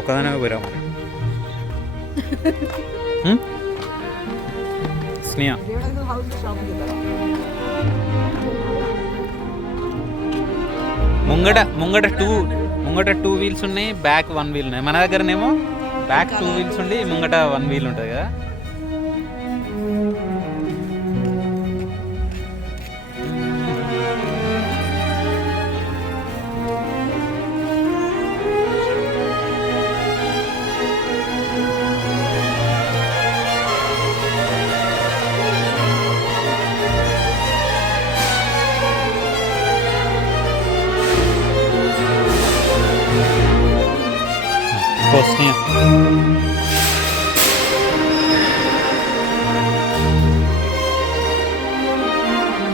ఒక్కదానే పోయిరా మరి స్నేహ ముంగట టూ వీల్స్ ఉన్నాయి, బ్యాక్ 1 వీల్ ఉన్నాయి. మన దగ్గరనేమో బ్యాక్ 2 వీల్స్ ఉండి ముంగట 1 వీల్ ఉంటుంది కదా. Bosnia.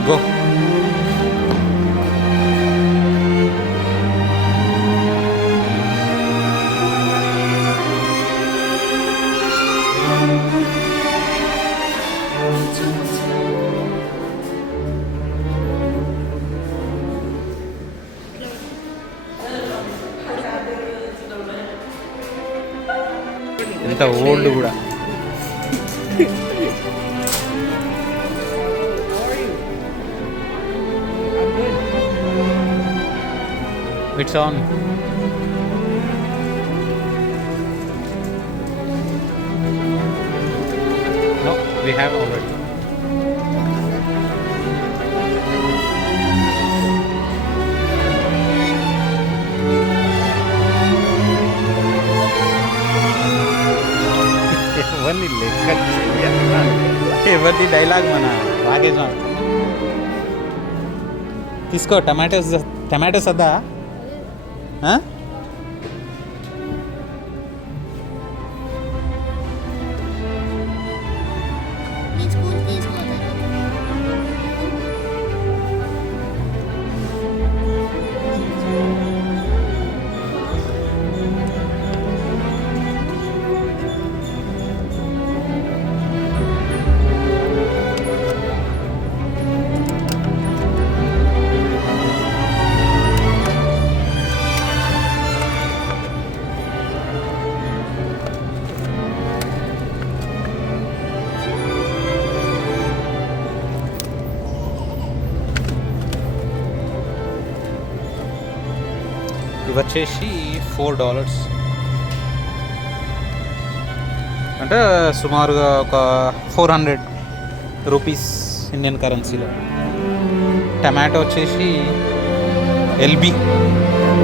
Go. ఇంత ఓల్డ్ కూడా it's on. No, we have already. ఎవరిని లెక్క ఎవరిది డైలాగ్ మన రాకేష్ తీసుకో. టమాటోస్ వద్దా? ఇవి వచ్చేసి $4 అంటే సుమారుగా ఒక 400 రూపీస్ ఇండియన్ కరెన్సీలో. టమాటో వచ్చేసి ఎల్బీ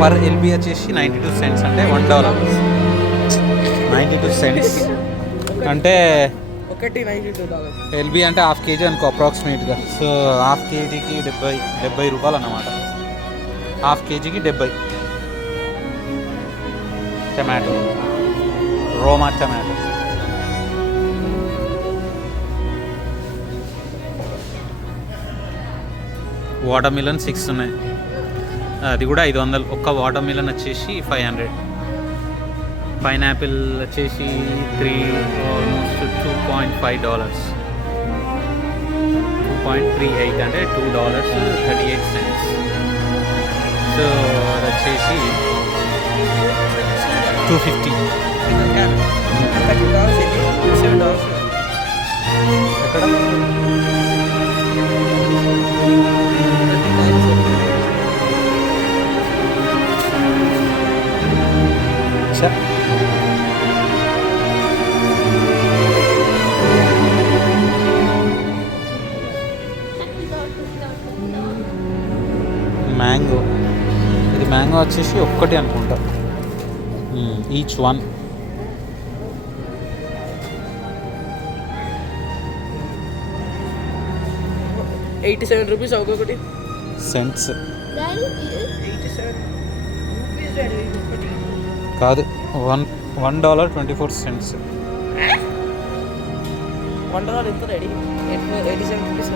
పర్ ఎల్బీ వచ్చేసి 92 సెంట్స్ అంటే $1. 92 సెంట్స్ అంటే ఎల్బీ అంటే ½ కేజీ అనుకో అప్రాక్సిమేట్గా. సో ½ కేజీకి 70 రూపాయలు అన్నమాట. ½ కేజీకి 70. టమాటో, రోమా టమాటో. వాటర్ మిలన్ 6 ఉన్నాయి, అది కూడా 500. ఒక్క వాటర్ మిలన్ వచ్చేసి 500. పైనాపిల్ వచ్చేసి ఆల్మోస్ట్ $2.5, 2.38 అంటే $2.38. సో అది వచ్చేసి 250. ఎక్కడ మ్యాంగో. ఇది మ్యాంగో వచ్చేసి ఒక్కటి అనుకుంటా, ఈచ్ వన్. ₹87 ఒక్కొక్కటి సెంట్స్ కాదు, $1.24. $1 ఎంత రెడీ? ₹87.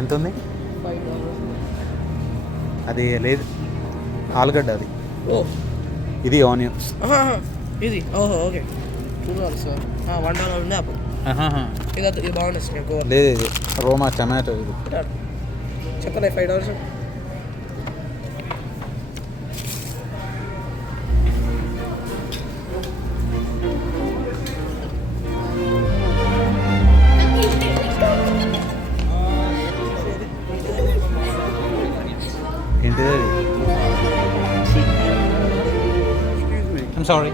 ఎంత ఉంది? అది లేదు, ఆలుగడ్డ అది. ఇది ఆనియన్స్. ఇది ఓహో ఓకే $2 $1 ఉంది అప్పుడు ఆహాహా. ఇది బాగుంది గోవా లేదు ఇది రోమా టమాటో ఇది. చెప్పలే $5 ఏంటిది అది? I'm sorry.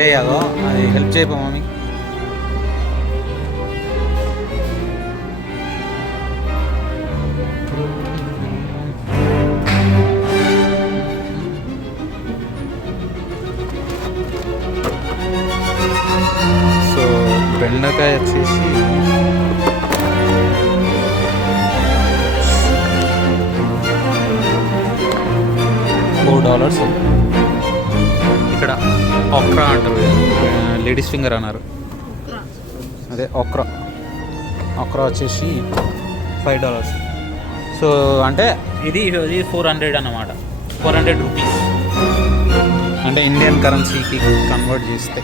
ఏ అదో అది హెల్ప్ చేయపో మమ్మీ. సో బెండకాయ వచ్చేసి $4. ఇక్కడ ఒక్రా అంటారు, లేడీస్ ఫింగర్ అన్నారు, అదే ఒక్రా. ఒక్రా వచ్చేసి $5. సో అంటే ఇది 400 అన్నమాట, 400 రూపీస్. అంటే ఇండియన్ కరెన్సీకి కన్వర్ట్ చేస్తే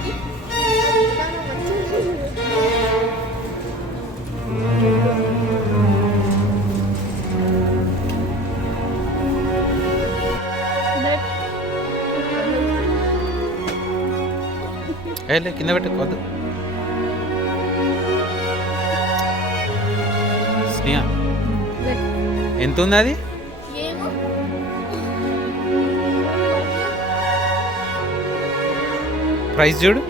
లే కింద పెట్టుకోవద్దు. స్నేహ ఎంత ఉంది అది? ప్రైస్ చూడు.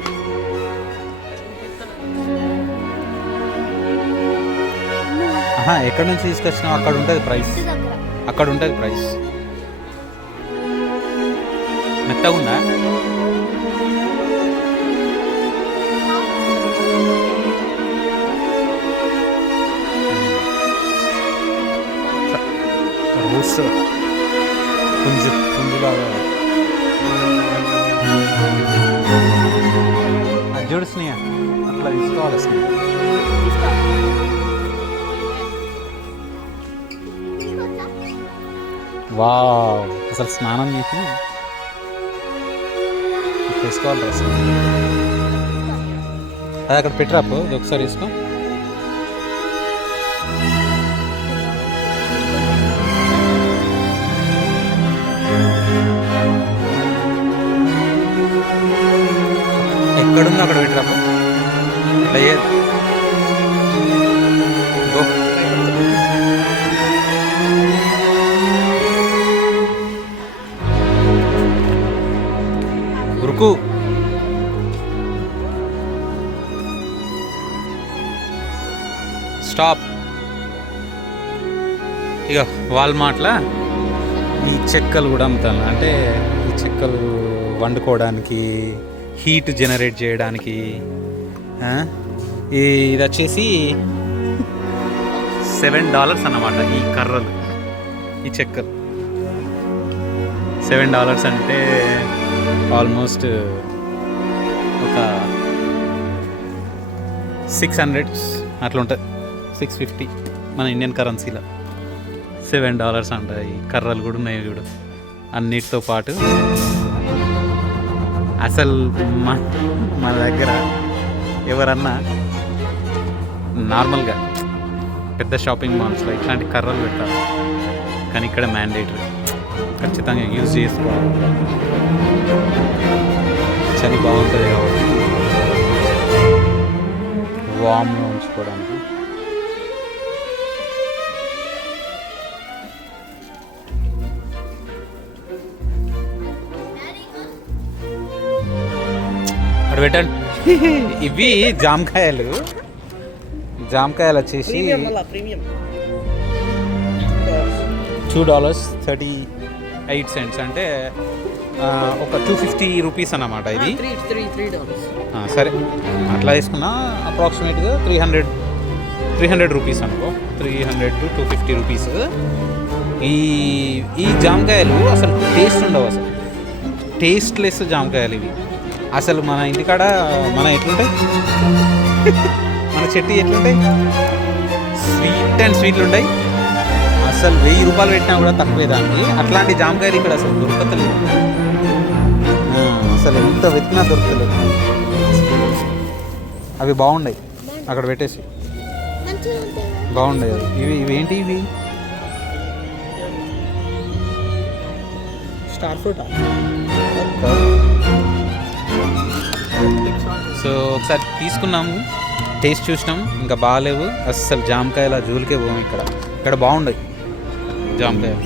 ఎక్కడి నుంచి తీసుకొచ్చినావు అక్కడ ఉంటుంది ప్రైస్, అక్కడ ఉంటుంది ప్రైస్. మెత్తగా ఉందా? రోస్ పుంజులాగా అది చూడు స్నేహ, అట్లా తీసుకోవాలి స్నేహ. వావ్, అసలు స్నానం చేసి తీసుకోవాలి డ్రెస్. అది అక్కడ పెట్టరాపు, ఇది ఒకసారి తీసుకో. ఎక్కడుందో అక్కడ పెట్టరాపు. లేదు గో. ఉరుకు. స్టాప్. ఇక వాల్మార్ట్లో ఈ చెక్కలు కూడా అమ్ముతాను. అంటే ఈ చెక్కలు వండుకోవడానికి, హీట్ జనరేట్ చేయడానికి. ఇది వచ్చేసి $7 అన్నమాట. ఈ కర్రలు, ఈ చెక్కలు $7 అంటే ఆల్మోస్ట్ ఒక 600 అట్లా ఉంటుంది, 650 మన ఇండియన్ కరెన్సీలో. $7 అంట. ఈ కర్రలు కూడా ఉన్నాయి చూడు అన్నిటితో పాటు. అసలు మన దగ్గర ఎవరన్నా నార్మల్గా పెద్ద షాపింగ్ మాల్స్లో ఇట్లాంటి కర్రలు పెట్టాలి, కానీ ఇక్కడ మ్యాండేటరీ, ఖచ్చితంగా యూజ్ చేసుకోవాలి. చలి బాగుంటుంది కాబట్టి వామ్గా ఉంచుకోవడానికి. అక్కడ పెట్టండి. ఇవి జామకాయలు. జామకాయలు వచ్చేసి $2.38 అంటే ఒక 250 రూపీస్ అన్నమాట. ఇది సరే అట్లా తీసుకున్నా అప్రాక్సిమేట్గా 300 రూపీస్ అనుకో, 300 to 250 రూపీస్. ఈ జామకాయలు అసలు టేస్ట్ ఉండవు, అసలు టేస్ట్లెస్ జామకాయలు ఇవి. అసలు మన ఇంటికాడ మన ఎట్లుంటాయి, మన చెట్టు ఎట్లుంటాయి, స్వీట్ అండ్ స్వీట్లు ఉంటాయి. అసలు 1000 రూపాయలు పెట్టినా కూడా తక్కువే దానికి. అట్లాంటి జామకాయలు ఇక్కడ అసలు దొరకతలేదు. అసలు ఎంత వెతికినా దొరకలేదు. అవి బాగున్నాయి అక్కడ పెట్టేసి, బాగుండేది. ఇవి ఏంటి ఇవి? Star fruit. సో ఒకసారి తీసుకున్నాము, టేస్ట్ చూసినాం, ఇంకా బాగాలేవు అస్సలు. జామకాయల జూలికే పోము. ఇక్కడ బాగుండయి జామకాయలు.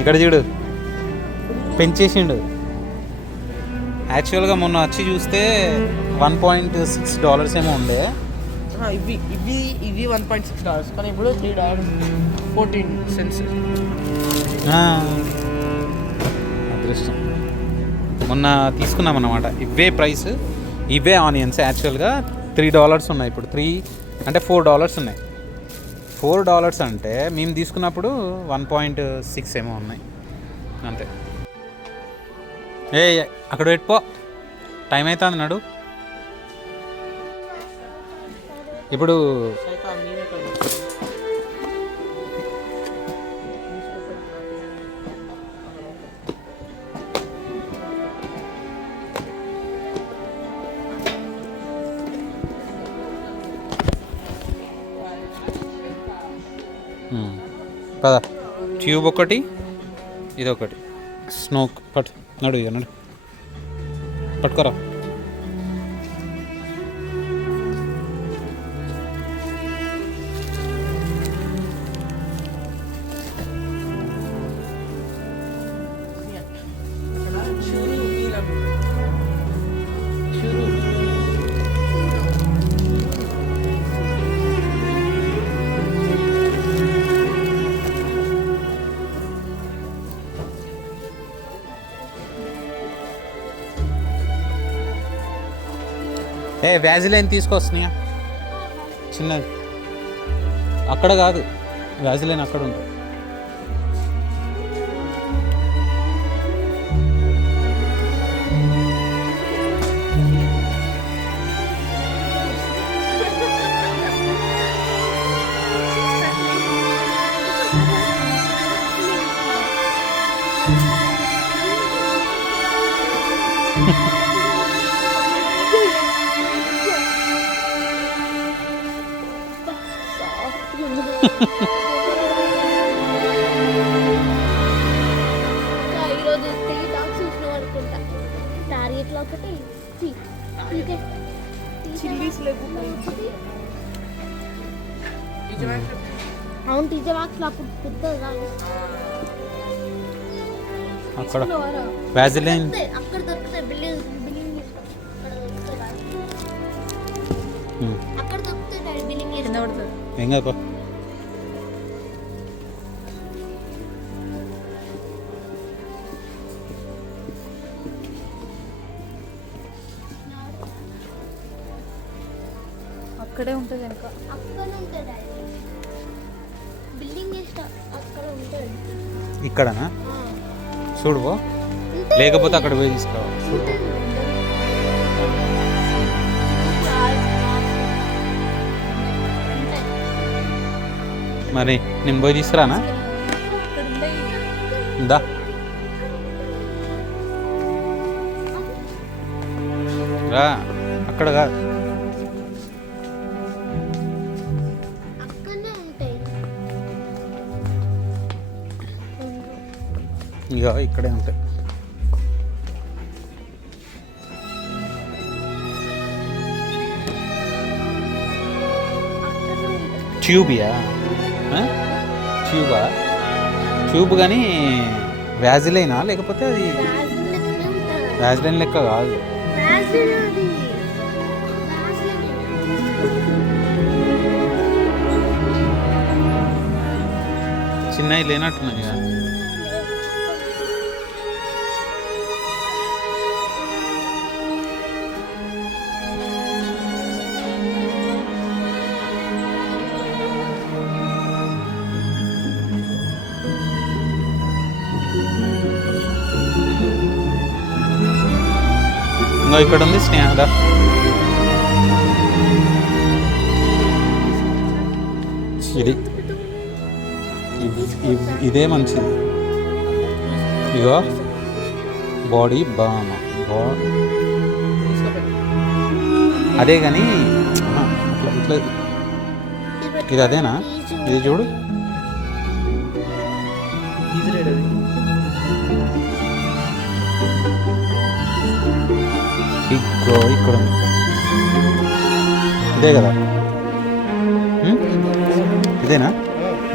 ఇక్కడ చూడు పెంచేసిండు. యాక్చువల్గా మొన్న వచ్చి చూస్తే $1.6 ఏమో ఉండే. ఇవి 1.6 కానీ ఇప్పుడు $3.14. అదృష్టం. మొన్న తీసుకున్నాం అన్నమాట. ఇవే ప్రైస్, ఇవే ఆనియన్స్. యాక్చువల్గా $3 ఉన్నాయి, ఇప్పుడు $4 ఉన్నాయి. $4 అంటే మేము తీసుకున్నప్పుడు 1.6 ఏమో ఉన్నాయి అంతే. అక్కడ పెట్టుకో, టైం అవుతుంది నడు. ఇప్పుడు పద, ట్యూబ్ ఒకటి, ఇదొకటి, స్నోక్ నడు పట్టుకోరా. వ్యాజిలైన్ తీసుకొస్తున్నాయా చిన్నది? అక్కడ కాదు, వ్యాజిలైన్ అక్కడ ఉంటుంది. ఈరోజు టాక్స్ చూసినాం అనుకుంటా. టార్గెట్లో ఒకటి అవును, టీచర్ బాక్స్లో అప్పుడు పెద్దగా అక్కడ వ్యాజిలైన్ అక్కడ దొరుకుతాయి. బిల్డింగ్ అక్కడ దొరుకుతాయి. బిల్డింగ్ ఏం కాదు. అక్కడే ఉంటుంది వెనక. అక్కడ ఉంటుంది బిల్డింగ్ అక్కడ ఉంటుంది. ఇక్కడనా? చూడు, లేకపోతే అక్కడ పోయి తీసుకోవాలి. చూడు, మరి నేను పోయి తీసుకురానా? దా, రా. అక్కడ కాదు, ఇక ఇక్కడే ఉంటాయి. ట్యూబియా? ట్యూబ్ కానీ వ్యాజిలైనా లేకపోతే అది వ్యాజిలైన్ లెక్క కాదు. చిన్నవి లేనట్టున్నాయి కదా. ఇంకో ఇక్కడ ఉంది స్నేహద. ఇది ఇదే మంచిది. ఇగో బాడీ బాగా అదే కానీ ఇట్లా ఇట్లా ఇది అదేనా? ఇది చూడు. ఈజీ రైడ్ అది. ఇగో ఇక్కడ ఉంది. ఇదే కదా? ఇదేనా?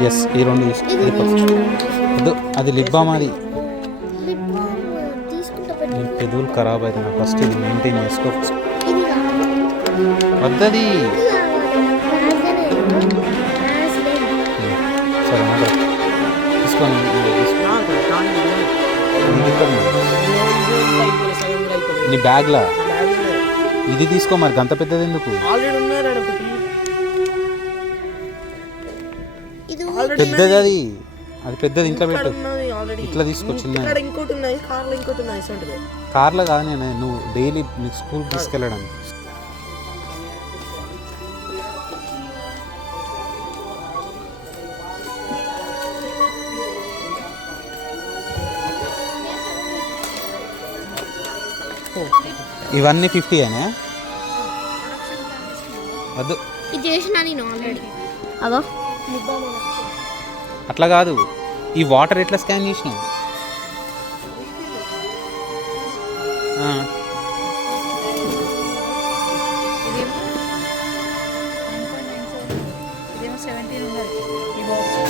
ఎస్, ఈ రెండు వద్దు. అది లిప్ బామ్. అది లిప్ బామ్ తీసుకుంటా నీ పెట్టు. పెదవులు ఖరాబ్ అవుతుంది. ఫస్ట్ ఇది మెయింటైన్ చేసుకో. ఇది కావాలి. వద్దది. ఇది కావాలి. సరే మాట తీసుకోండి. నాకు కానీ సగం కూడా అయిపోలేదు. నీ బ్యాగ్లా బ్యాగ్ ఇది తీసుకో. మరి గంత పెద్దది ఎందుకు? ఆల్రెడీ ఉన్నారు ఆడ ఒకటి. ఇది ఆల్రెడీ పెద్దది అది. అది పెద్దది ఇంట్లో ఇక్కడ పెట్టు. ఉన్నది ఆల్రెడీ. ఇట్లా తీసుకో చిన్నది. ఇక్కడ ఇంకోటి ఉన్నాయి, కార్లో ఇంకోటి ఉన్నాయి. ఇసంటిది కార్లో కాదు, నేను నువ్వు డైలీ నీకు స్కూల్కి తీసుకెళ్ళడానికి. ఇవన్నీ 50 అయినా? వద్దు. ఇది చేసినా నేను ఆల్రెడీ. అగో అట్లా కాదు. ఈ వాటర్ ఎట్లా స్కాన్ చేసినావు? ఇదేమో 17 ఉన్నది ఈ బాక్స్.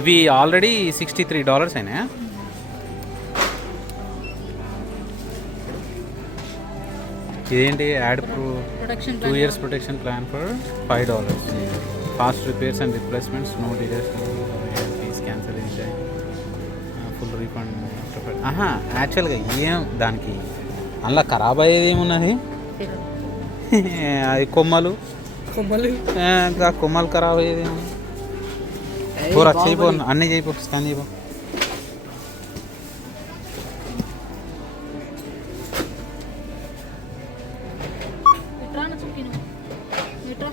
ఇవి ఆల్రెడీ $63 అయినా? ఇదేంటి? Add protection 2 years protection plan for $5. Fast repairs and replacements, no delays, fees cancel in time, full refund. యాక్చువల్గా ఏం దానికి అందులో ఖరాబ్ అయ్యేది ఏమున్నది? అది కొమ్మలు. ఇంకా కొమ్మలు ఖరాబ్ అయ్యేది ఏముంది? పోరా చేయిపో, అన్నీ చేయిపో, స్కాన్ చేయిపో. ఎట్రా నా చుక్కి నువ్వు ఎట్రా.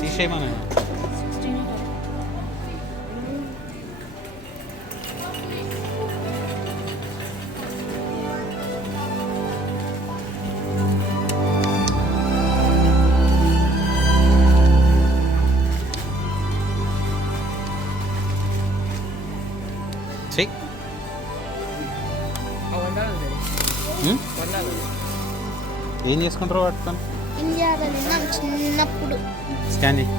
తీసేయమని. 16 చెయ్యి. ఏం చేసుకుంటారో పట్టుకొని ఇండియాలో నాకు చిన్నప్పుడు స్కాన్ చేయి.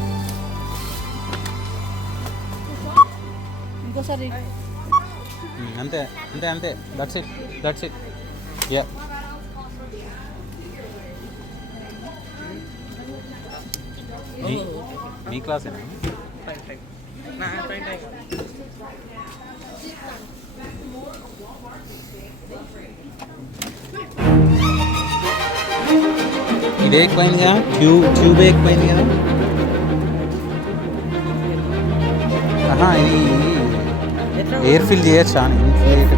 ఇంకోసారి అంతే అంతే అంతే. That's it, that's it. Yeah మీ క్లాసేనా? ఇది ఎక్కిపోయింది కదా, ట్యూబ్ ఎక్కిపోయింది కదా. ఇది ఎయిర్ ఫిల్ చేయొచ్చా? ఇన్ఫ్లేట్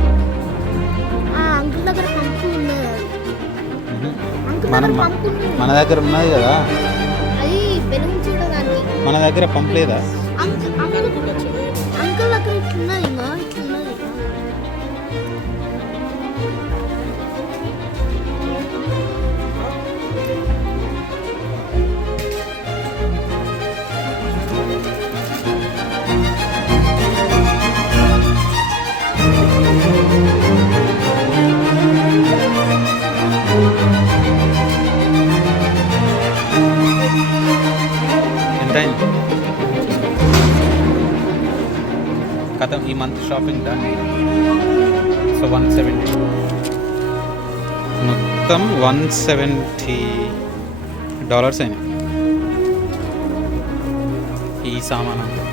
అంకుల్ దగ్గర పంపు ఉన్నది. అంకుల్ మనం దగ్గర పంపు ఉన్నది. మన దగ్గర ఉన్నది కదా. అది బెలూన్ చూడడానికి. మన దగ్గర పంప్ లేదా? అంకుల్ దగ్గర ఇట్లున్నది. ఇంకా ఇట్లున్నది. ఎంత అయింది? కథ ఈ మంత్ షాపింగ్ డన్. సో 170. మొత్తం $170 అయినాయి ఈ సామాన్ అంతా.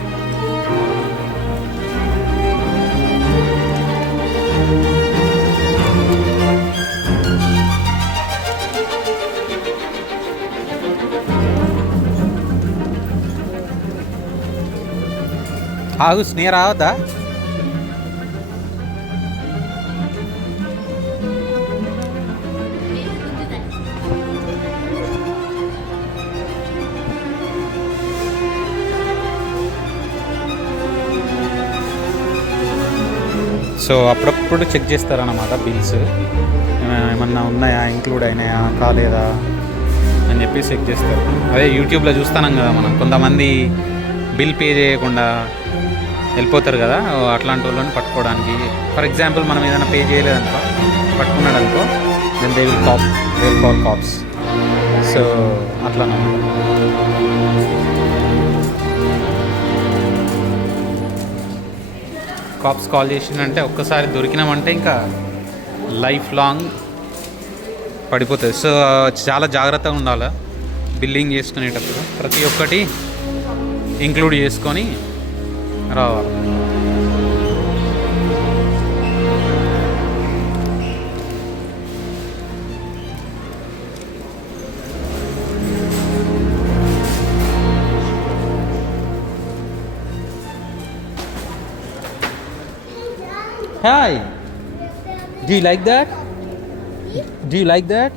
ఆగు స్నేహ రావద్దా? సో అప్పుడప్పుడు చెక్ చేస్తారన్నమాట బిల్స్ ఏమన్నా ఉన్నాయా, ఇంక్లూడ్ అయినాయా కాలేదా అని చెప్పి చెక్ చేస్తారు. అదే యూట్యూబ్లో చూస్తున్నాం కదా మనం, కొంతమంది బిల్ పే చేయకుండా వెళ్ళిపోతారు కదా, అట్లాంటి వాళ్ళని పట్టుకోవడానికి. ఫర్ ఎగ్జాంపుల్ మనం ఏదైనా పే చేయలేదనుకో, పట్టుకున్నాడు అనుకో, then they will call cops. So అట్లా కాప్స్ కాల్ చేసిందంటే ఒక్కసారి దొరికినామంటే ఇంకా లైఫ్ లాంగ్ పడిపోతుంది. సో చాలా జాగ్రత్తగా ఉండాలి బిల్లింగ్ చేసుకునేటప్పుడు, ప్రతి ఒక్కటి ఇంక్లూడ్ చేసుకొని రావాలి. Hi. Do you like that? Do you like that?